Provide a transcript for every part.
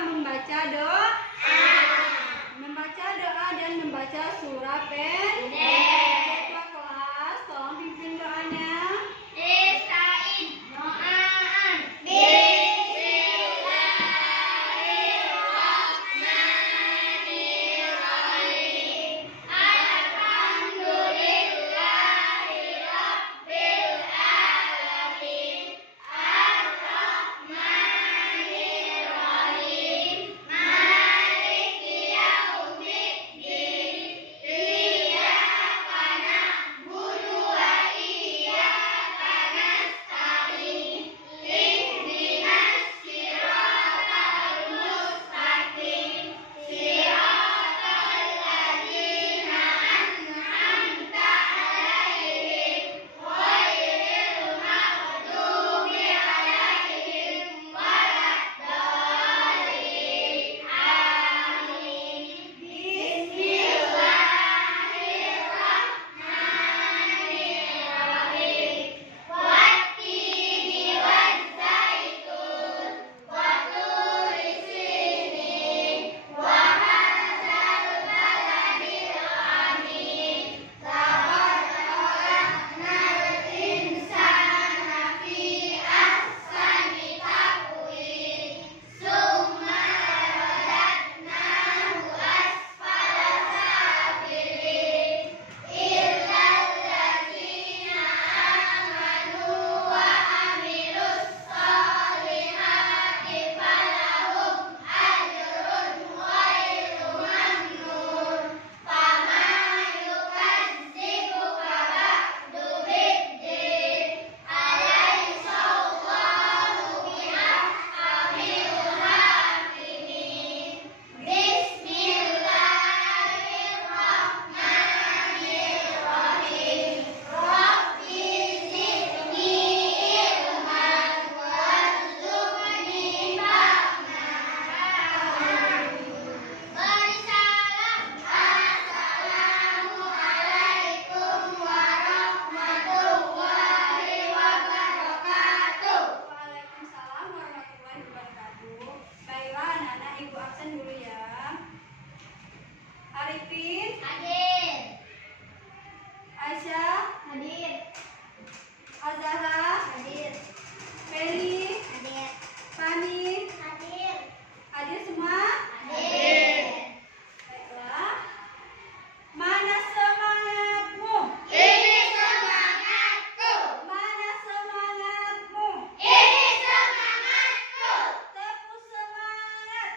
membaca doa. Membaca doa dan membaca surah pendek. Ketua kelas, tolong pimpin doanya. Arifin hadir. Aisyah hadir. Azahra hadir. Feli hadir. Fani hadir. Hadir semua? Hadir. Baiklah. Mana semangatmu? Ini semangatku. Mana semangatmu? Ini semangatku. Tepuk semangat.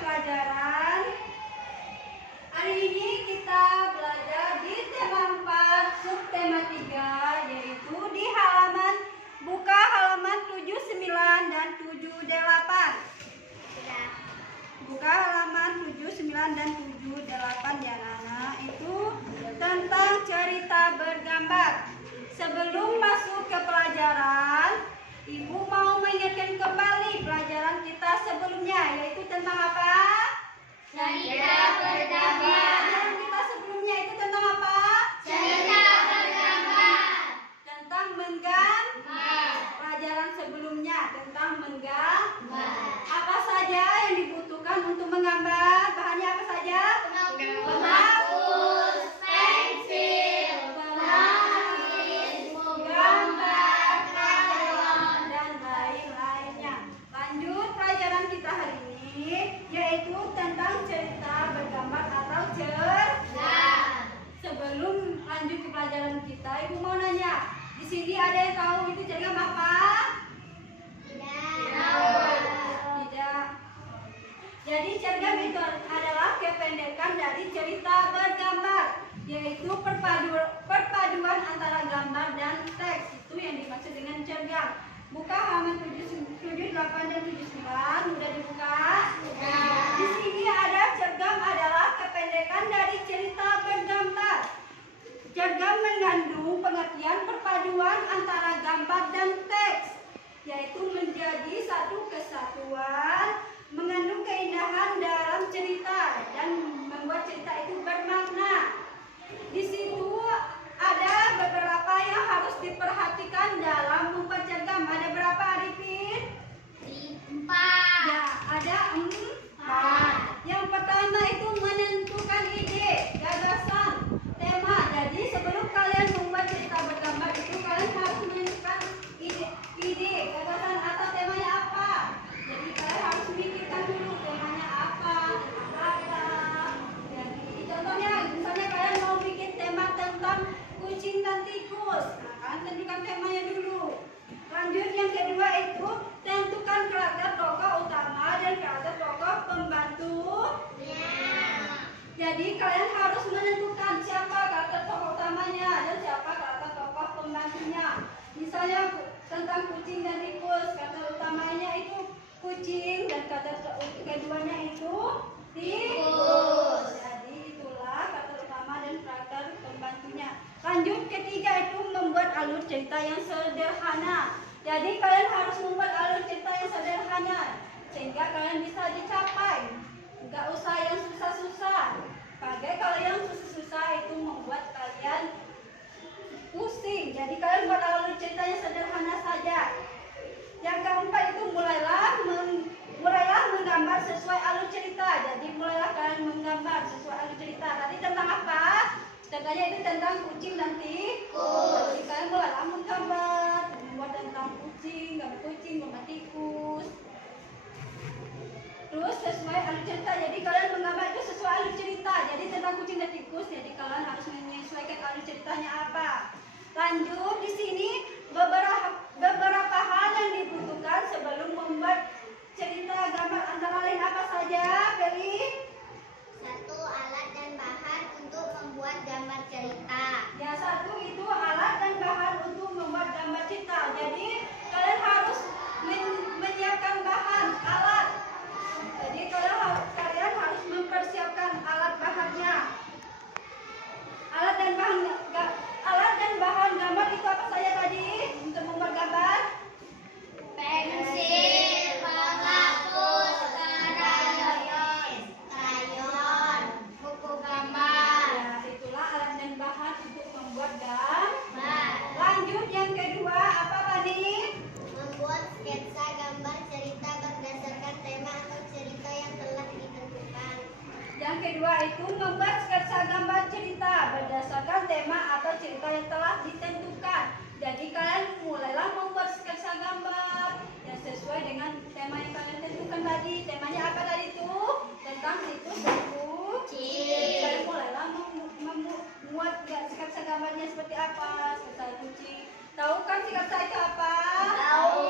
Pelajaran hari ini kita belajar di tema 4 subtema 3, yaitu di halaman buka halaman 79 dan 78. Buka halaman 79 dan 78 ya anak-anak, itu tentang cerita bergambar. Sebelum masuk ke pelajaran, Ibu mau mengingatkan kembali pelajaran kita sebelumnya, yaitu tentang apa? Cerita bergambar. Pelajaran kita sebelumnya itu tentang apa? Cerita bergambar. Tentang menggambar. Pelajaran sebelumnya tentang menggambar. Apa saja yang dibutuhkan untuk menggambar? Bahannya apa saja? Penghapus, pensil, gambar, krayon, dan lain-lainnya. Lanjut pelajaran kita hari ini, yaitu tentang cerita bergambar atau cergam. Sebelum lanjut ke pelajaran kita, Ibu mau nanya, di sini ada yang tahu itu cergam apa? Tidak. Jadi cergam itu adalah kependekan dari cerita bergambar, yaitu perpaduan antara gambar dan teks. Itu yang dimaksud dengan cergam. Buka halaman 78 dan 79, sudah dibuka? Di sini ada cergam adalah kependekan dari cerita bergambar. Cergam mengandung pengertian perpaduan antara gambar dan teks, yaitu menjadi satu kesatuan, mengandung keindahan keindahan dalam cerita dan membuat cerita itu bermakna. Di situ ada beberapa yang harus diperhatikan dalam membaca gambar. Ada berapa, Arifin? 4. Ya, ada 4. Yang pertama itu menentukan ide, gagasan, tema. Jadi sebelum kalian membuat cerita bergambar itu kalian harus menentukan ide, gagasan atau temanya apa. Jadi kalian harus memikirkan dulu temanya apa, tentang apa. Jadi contohnya, misalnya kalian mau bikin tema tentang kucing dan tikus, nah kalian tentukan temanya dulu. Lanjut, yang kedua itu tentukan karakter tokoh utama dan karakter tokoh pembantu. Jadi kalian harus menentukan siapa karakter tokoh utamanya dan siapa karakter tokoh pembantunya. Misalnya tentang kucing dan tikus, karakter utamanya itu kucing dan karakter keduanya itu tikus. Jadi itulah karakter utama dan karakter pembantunya. Lanjut, ketiga itu membuat alur cerita yang sederhana. Jadi kalian harus membuat alur cerita yang sederhana sehingga kalian bisa dicapai. Enggak usah yang susah-susah. Pakai kalau yang susah-susah itu membuat kalian pusing. Jadi kalian buat alur cerita yang sederhana saja. Yang keempat itu mulailah menggambar sesuai alur cerita. Jadi mulailah kalian menggambar sesuai alur cerita. Tadi tentang apa? Contohnya itu tentang kucing dan tikus. Jadi kalian mulailah menggambar, membuat tentang kucing, gambar tikus. Terus sesuai alur cerita. Jadi kalian menggambar itu sesuai alur cerita. Jadi tentang kucing dan tikus. Jadi kalian harus menyesuaikan alur ceritanya apa. Lanjut, di sini beberapa hal yang dibutuhkan sebelum membuat cerita gambar, antara lain apa saja, Feli? 1. Alat dan bahan untuk membuat gambar cerita. Ya, 1 itu alat dan bahan untuk membuat gambar cerita. Jadi kalian harus menyiapkan bahan, alat. Jadi kalian harus mempersiapkan alat bahannya. Alat dan bahan gambar itu apa saja tadi untuk membuat gambar? Pensil, penghapus, krayon, buku gambar. Ya, itulah alat dan bahan untuk membuat gambar. Gambar. Lanjut, yang kedua apa tadi? Membuat sketsa gambar cerita berdasarkan tema atau cerita yang telah ditentukan. Yang kedua itu membuat sketsa gambar cerita berdasarkan tema atau cerita yang telah ditentukan. Jadi kalian mulailah membuat sketsa gambar yang sesuai dengan tema yang kalian tentukan tadi. Temanya apa tadi itu? Tentang tikus dan kucing. Kalian mulailah membuat sketsa gambarnya seperti apa? Sketsa kucing. Tahu kan sketsa itu apa? Tahu.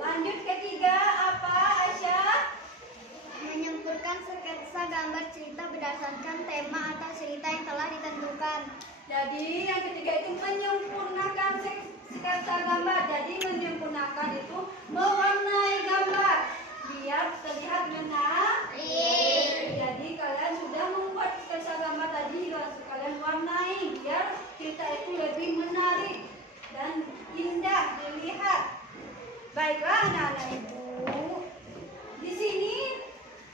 Lanjut, ketiga apa, Aisyah? Menyempurnakan sketsa gambar cerita berdasarkan tema atau cerita yang telah ditentukan. Jadi yang ketiga itu menyempurnakan sketsa gambar. Jadi menyempurnakan itu mewarnai gambar biar terlihat menarik. Jadi kalian sudah membuat sketsa gambar tadi, harus kalian warnai biar cerita itu lebih menarik dan indah dilihat. Baiklah anak-anak ibu, di sini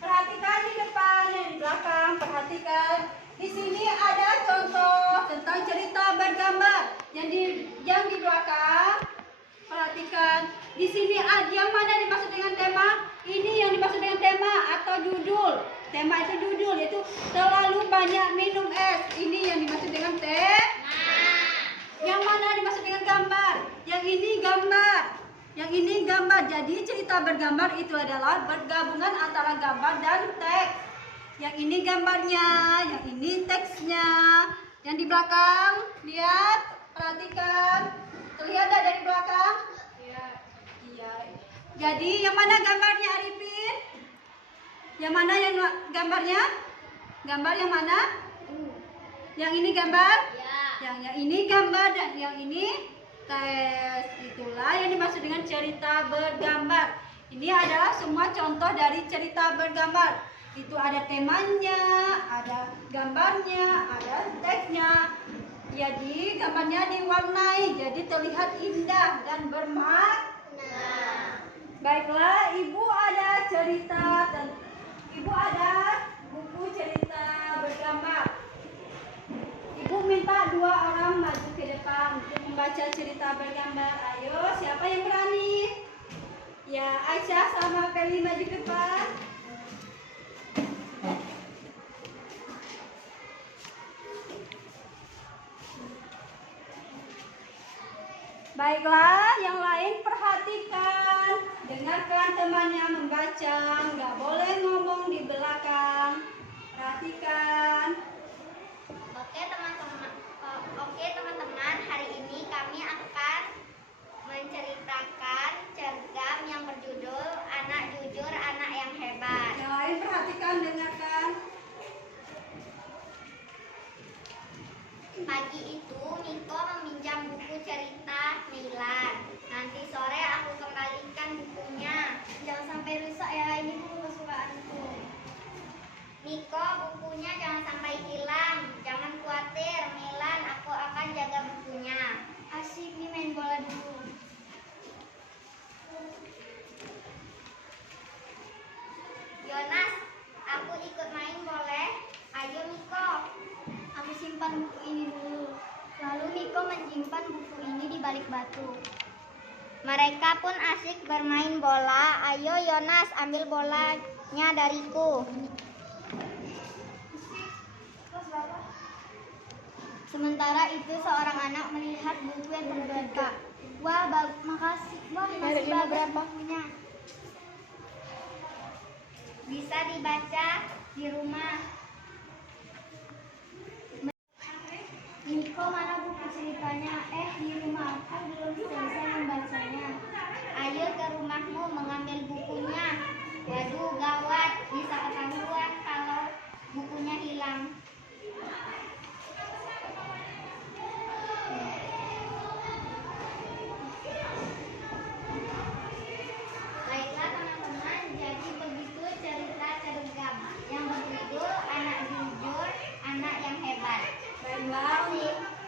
perhatikan di depan dan di belakang, perhatikan. Di sini ada contoh tentang cerita bergambar. Yang di belakang, perhatikan. Di sini yang mana dimaksud dengan tema? Ini yang dimaksud dengan tema atau judul. Tema itu judul, yaitu terlalu banyak minum es. Ini yang dimaksud dengan tema. Yang mana dimaksud dengan gambar? Yang ini gambar. Yang ini gambar. Jadi cerita bergambar itu adalah bergabungan antara gambar dan teks. Yang ini gambarnya, yang ini teksnya. Yang di belakang, lihat, perhatikan. Terlihat tidak dari belakang? Iya. Jadi yang mana gambarnya, Arifin? Yang mana yang gambarnya? Gambar yang mana? Yang ini gambar? Ya. Yang ini gambar dan yang ini teks. Itulah yang dimaksud dengan cerita bergambar. Ini adalah semua contoh dari cerita bergambar. Itu ada temanya, ada gambarnya, ada teksnya. Jadi gambarnya diwarnai, jadi terlihat indah dan bermakna. Baiklah, ibu ada cerita Ibu ada buku cerita bergambar. Ibu minta 2 orang maju ke depan untuk membaca cerita bergambar. Ayo, siapa yang berani? Ya, Aisyah sama Feli maju ke depan. Baiklah, yang lain perhatikan. Dengarkan temannya membaca, nggak boleh ngomong di belakang. Perhatikan. Oke teman-teman, hari ini kami akan menceritakan cergam yang berjudul Anak Jujur, Anak yang Hebat. Yang lain perhatikan, dengarkan. Pagi itu Miko meminjam buku cerita Milan. Nanti sore aku kembalikan bukunya. Jangan sampai rusak ya, ini buku kesukaanku. Miko, bukunya jangan sampai hilang. Jangan khawatir, Milan, aku akan jaga bukunya. Asik nih main bola dulu. Yonas, aku ikut main boleh? Ayo Miko. Aku simpan buku ini dulu. Lalu Miko menyimpan buku ini di balik batu. Mereka pun asik bermain bola. Ayo Yonas, ambil bolanya dariku. Sementara itu seorang anak melihat buku yang terbuka. Wah, makasih. Wah, masih bagus bukunya. Bisa dibaca di rumah. Miko, mana buku ceritanya? Di rumah aku belum selesai membacanya. Ayo ke rumahmu mengambil bukunya. Waduh, gawat. Bisa ketahuan kalau bukunya hilang. Baiklah teman-teman, jadi begitu cerita cergam yang berjudul Anak Jujur, Anak yang Hebat. Baiklah,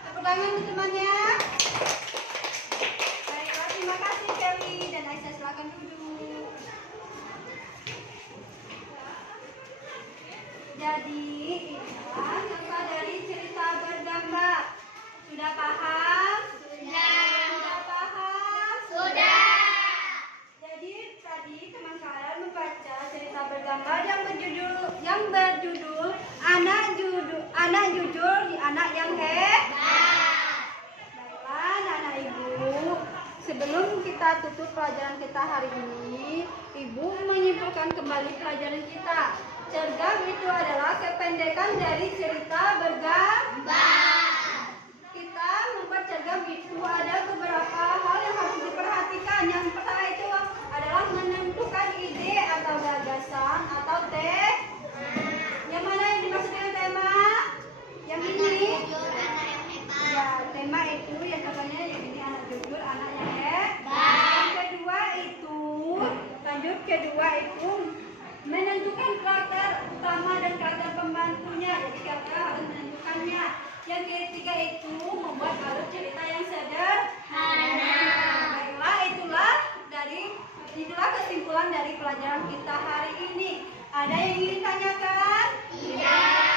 tepuk tangan untuk temannya. Baiklah, terima kasih Feli dan Aisyah, silakan duduk. Jadi, inilah contoh dari cerita bergambar. Sudah paham? Sudah paham? Jadi tadi teman kalian membaca cerita bergambar yang berjudul Anak Jujur di Anak yang Hebat. Baiklah, anak ibu, sebelum kita tutup pelajaran kita hari ini, ibu menyimpulkan kembali pelajaran kita. Cergam itu adalah kependekan dari cerita bergambar. Kita membuat cergam itu ada beberapa hal yang harus diperhatikan. Yang pertama itu adalah menentukan ide atau gagasan atau yang mana yang dimaksud dengan tema? Yang ini? Ya, tema itu yang katanya yang ini anak jujur, anak yang hebat. Lanjut kedua itu menentukan karakter utama dan karakter pembantunya. Jadi kita harus menentukannya. Yang ketiga itu membuat alur cerita yang sederhana. Baiklah, itulah kesimpulan dari pelajaran kita hari ini. Ada yang ingin ditanyakan? Tidak.